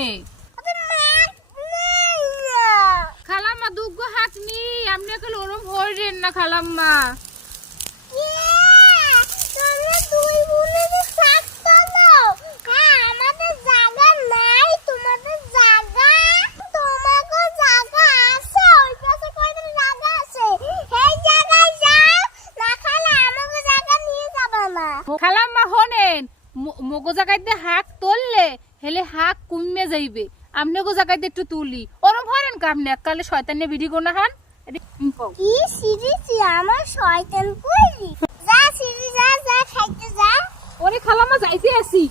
নে খালাম্মা দুগো হাত নি আপনি কাল ওরম হইরেন না খালাম্মা খালাম্মা হনেন মগো জায়গাতে হাক তুললে হেলে হাক কমে যাইবে আমনে গো জায়গাতে একটু তুলি ওরম হরেন কামনে এককালে শয়তানে বিড়ি গোনা হান কি সিরিসি আমার শয়তান কইলি যা সিরি যা যা খাইতে যা ওরে খালাম্মা যাইতে আসি